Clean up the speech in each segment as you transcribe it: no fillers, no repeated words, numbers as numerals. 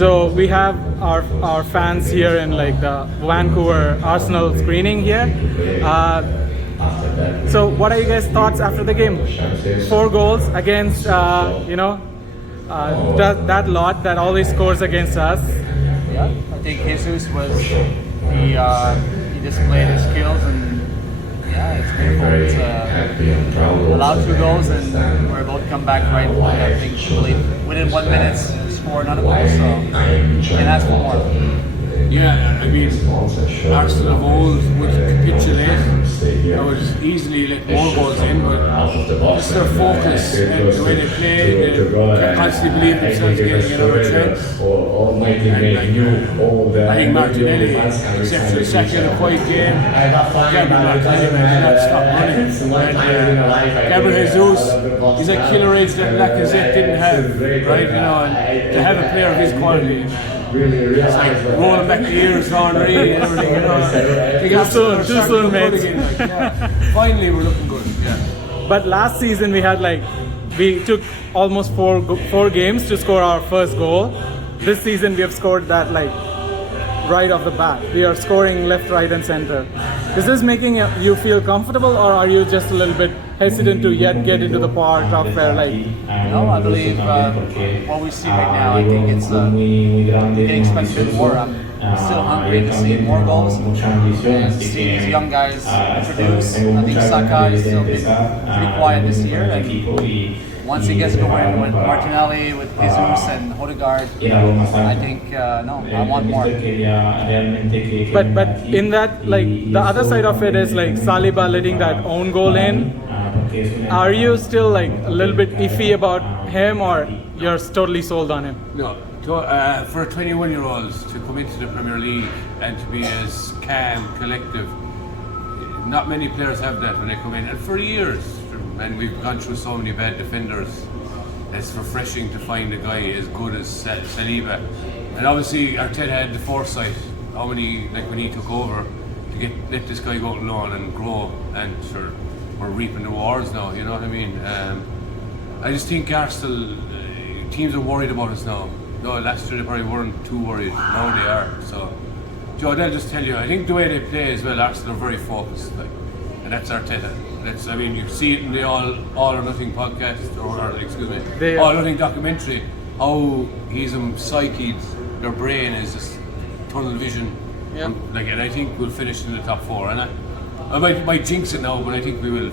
So we have our fans here in like the Vancouver Arsenal screening here. So what are you guys' thoughts after the game? 4 goals against that lot that always scores against us. Yeah, I think Jesus was he displayed his skills, and yeah, it's beautiful. It's allowed 2 goals and we're able to come back right. I think within 1 minute score another goal, so can't ask for more. Yeah, I mean, Arsenal of old would capitulate. I would easily let more goals in, but just their focus and the way they play, they constantly believe themselves getting another chance. And I think Martinelli, except for the second a quiet game, Martinelli did not stop running. And Gabriel Jesus, he's a killer edge that Lacazette didn't have, right? You know, and to have a player of his quality. It's like rolling back the ears, Henry, and everything, you know. Too soon, mate. Finally, we're looking good. Yeah. But last season we took almost four games to score our first goal. This season we have scored that like right off the bat. We are scoring left, right, and center. Is this making you feel comfortable, or are you just a little bit hesitant to yet get into the part of where like? No, I believe what we see right now. I think it's we can expect a bit more. I'm still hungry to see more goals and to see these young guys introduced. I think Saka is still been pretty quiet this year, and once he gets going with Martinelli, with Jesus and ødegaard, I think I want more. But in that, like the other side of it is like Saliba letting that own goal in. Are you still like a little bit iffy about him, or you're totally sold on him? No, for a 21-year-old to come into the Premier League and to be as calm, collective, not many players have that when they come in. And for years, and we've gone through so many bad defenders, it's refreshing to find a guy as good as Saliba. And obviously Arteta had the foresight, when he took over, to let this guy go out alone and grow, and we're reaping the rewards now, you know what I mean? I just think Arsenal, teams are worried about us now. No, last year they probably weren't too worried, now they are. So, Joe, they'll just tell you, I think the way they play as well, Arsenal are very focused, and that's Arteta. You see it in the All or Nothing podcast, or excuse me, All or Nothing documentary, how he's psyched, their brain is just tunnel vision. Yeah. And I think we'll finish in the top 4. And I might jinx it now, but I think we will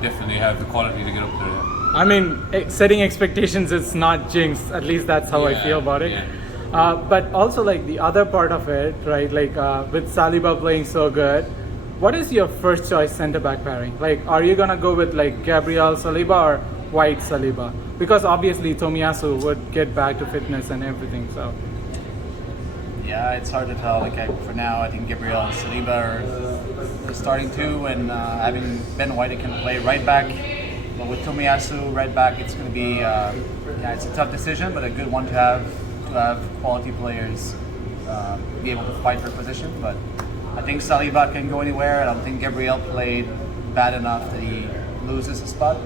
definitely have the quality to get up there. I mean, setting expectations is not jinx. At least that's how I feel about it. Yeah. But also like the other part of it, right? Like with Saliba playing so good, what is your first choice centre back pairing? Like, are you gonna go with like Gabriel Saliba or White Saliba? Because obviously Tomiyasu would get back to fitness and everything. So. Yeah, it's hard to tell. For now, I think Gabriel and Saliba are starting to, and having Ben White can play right back. But with Tomiyasu right back, it's going to be it's a tough decision, but a good one to have quality players be able to fight for position. But I think Saliba can go anywhere. I don't think Gabriel played bad enough that he loses a spot.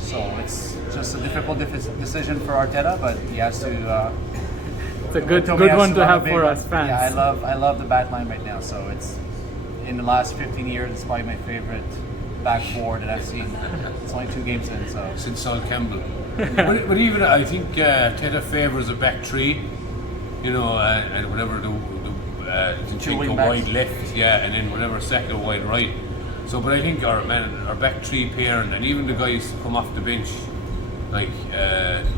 So it's just a difficult decision for Arteta, but he has to. It's a good one to have for us fans. Yeah, I love the back line right now. So it's in the last 15 years, it's probably my favorite back 4 that I've seen. It's only 2 games in, so since Sol Campbell. but even I think Teta favours a back 3, and whatever the Zinchenko wide left, and then whatever Saka wide right. So, but I think our back 3 pair, and even the guys who come off the bench, like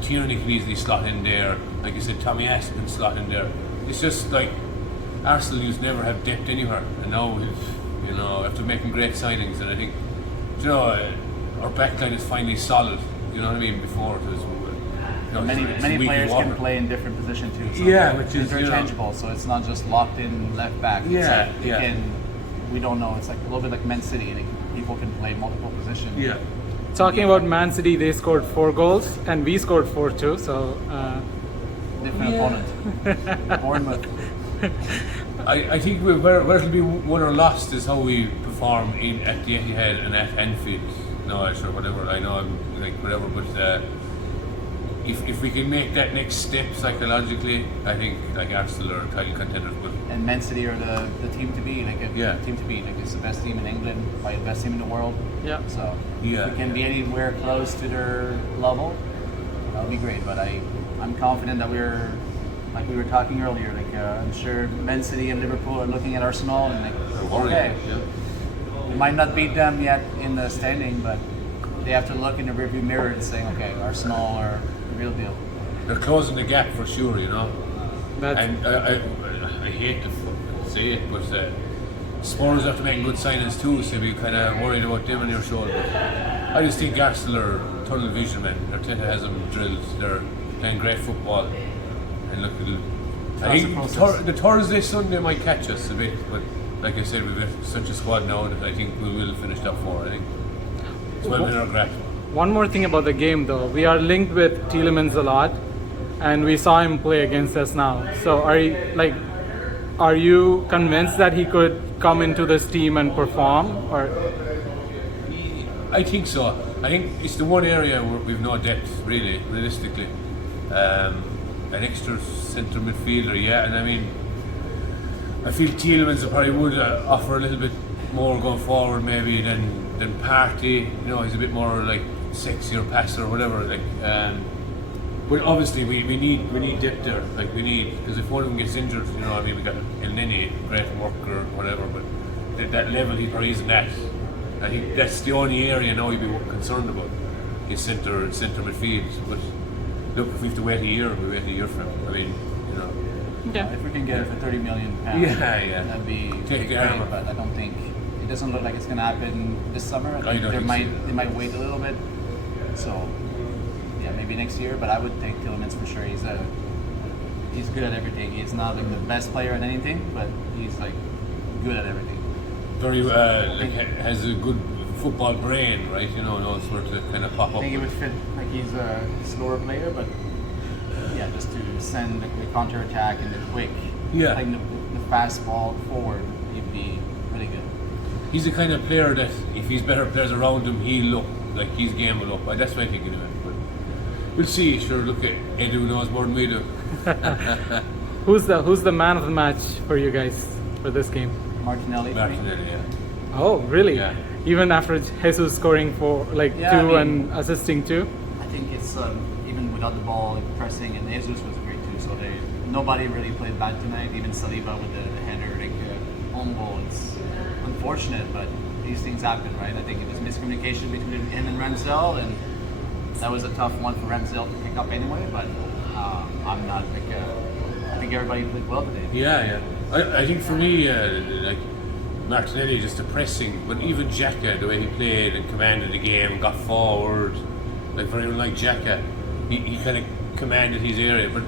Tierney can easily slot in there. Like you said, Tomiyasu can slot in there. It's just like Arsenal used to never have depth anywhere, and now we've, after making great signings, and I think, our backline is finally solid. You know what I mean? Before it was, many players can play in different positions too. So which is interchangeable. So it's not just locked in left back. We don't know. It's like a little bit like Man City, and people can play multiple positions. Yeah. Talking about Man City, they scored 4 goals, and we scored 4 too. So. Different opponent. Bournemouth. I think where it'll be won or lost is how we perform at the Etihad and at Anfield. No, sure, whatever. I know I'm like whatever, but if we can make that next step psychologically, I think like Arsenal are title contenders. But And Man City are the team to beat. Like Yeah. team to beat. Like it's the best team in England, probably the best team in the world. Yeah. So Yeah. if we can be anywhere close to their level, that would be great. But I'm confident that we're, like we were talking earlier, like I'm sure Man City and Liverpool are looking at Arsenal and like, worried, okay, yeah. we might not beat them yet in the standing, but they have to look in the rearview mirror and say, okay, Arsenal are the real deal. They're closing the gap for sure, you know. That's And I hate to say it, but Spurs have to make good signings too, so you'll be kind of worried about them on your shoulder. But I just think Arsenal are tunnel vision, man. Arteta has them drilled. They're playing great football. And look, I think the Thursday, Sunday might catch us a bit, but like I said, we've got such a squad now that I think we will finish top four. I think it's well in our grasp. one more thing about the game though. We are linked with Tielemans a lot, and we saw him play against us now. So are you convinced that he could come into this team and perform, or? I think so. I think it's the one area where we've no depth, really, realistically. An extra centre midfielder, yeah, and I mean, I feel Tielemans probably would offer a little bit more going forward, maybe than Partey. You know, he's a bit more like sexier passer or whatever. Like, but obviously we need depth there. Like we need, because if one of them gets injured, you know, I mean, we got El Nini, great worker, whatever, but that level he probably isn't at. I think that's the only area now you'd be concerned about is centre midfield. But look, if we have to wait a year, we wait a year for him. I mean, you know. Yeah. If we can get it for £30 million, Yeah. that'd be Take the great. arm. But I don't think it doesn't look like it's gonna happen this summer. I I think don't think so. they might wait a little bit. So yeah, maybe next year. But I would take Tielemans for sure. He's good at everything. He's not like the best player at anything, but he's like good at everything. Very has a good football brain, right? You know, knows where to kind of pop I up. think it would fit. Like he's a slower player, but yeah, just to send the counter attack and the quick, Yeah. playing the fast ball forward, he'd be really good. He's the kind of player that if he's better players around him, he'll look like he's game will up. That's what I think anyway. But we'll see. Sure, look at Edu knows more than we do. Who's the man of the match for you guys for this game? Martinelli. for me. Martinelli, yeah. Oh, really? Yeah. Even after Jesus scoring for Yeah, 2 I mean- and assisting 2? I think it's even without the ball, like, pressing, and Jesus was great too. So nobody really played bad tonight. Even Saliba with the header, like on goal. It's unfortunate, but these things happen, right? I think it was miscommunication between him and Ramsdale, and that was a tough one for Ramsdale to pick up anyway. But I'm not like I think everybody played well today. Yeah. I think for me, like Martinelli just depressing, but even xhaka, the way he played and commanded the game, got forward, like for anyone like xhaka, he kind of commanded his area. But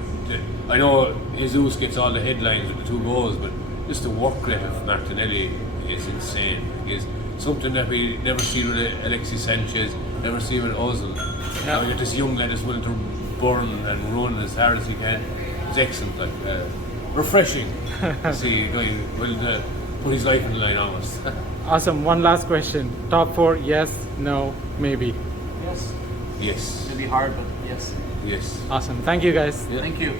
I know Jesus gets all the headlines with the 2 goals, but just the work rate of Martinelli is insane. It's something that we never see with Alexis Sanchez, never see with Ozil. Now we get this young lad that's willing to burn and run as hard as he can. It's excellent, like refreshing to see a guy willing to put his life in the line almost. Awesome. One last question. Top 4, yes, no, maybe. Yes, Yes. it'll be hard, but yes. Yes. Awesome. Thank you guys. Yeah. Thank you.